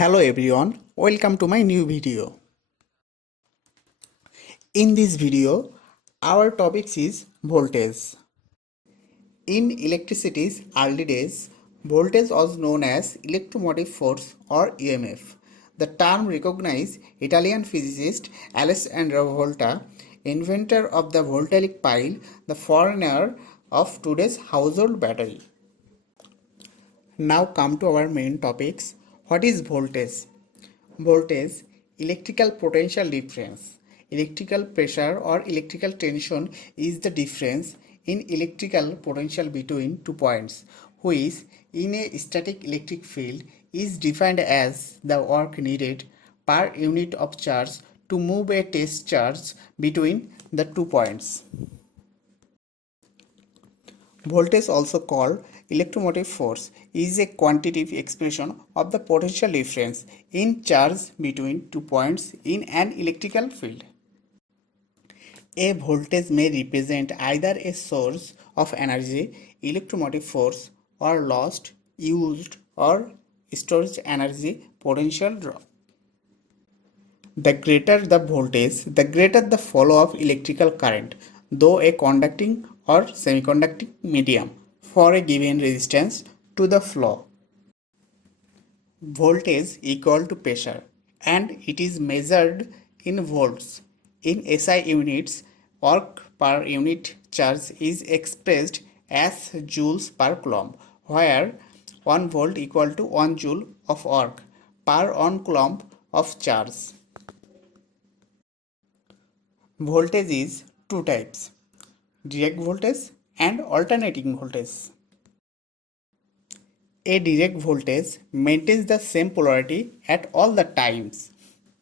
Hello everyone, welcome to my new video. In this video, our topic is voltage. In electricity's early days, voltage was known as electromotive force or EMF. The term recognized Italian physicist Alessandro Volta, inventor of the voltaic pile, the forerunner of today's household battery. Now come to our main topics. What is voltage? Voltage, electrical potential difference. Electrical pressure or electrical tension is the difference in electrical potential between 2 points, which in a static electric field is defined as the work needed per unit of charge to move a test charge between the 2 points. Voltage, also called electromotive force, is a quantitative expression of the potential difference in charge between 2 points in an electrical field. A voltage may represent either a source of energy, electromotive force, or lost, used, or stored energy, potential drop. The greater the voltage, the greater the flow of electrical current, though a conducting or semiconducting medium, for a given resistance to the flow. Voltage equal to pressure, and it is measured in volts. In SI units, work per unit charge is expressed as joules per coulomb, where 1 volt equal to 1 joule of work per 1 coulomb of charge. Voltage is two types: direct voltage and alternating voltage. A direct voltage maintains the same polarity at all the times.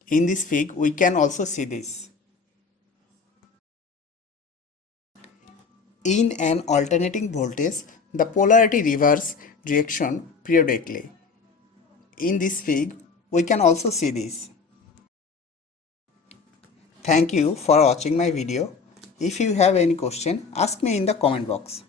In this fig, we can also see this. In an alternating voltage, the polarity reverse direction periodically. In this fig, we can also see this. Thank you for watching my video. If you have any question, ask me in the comment box.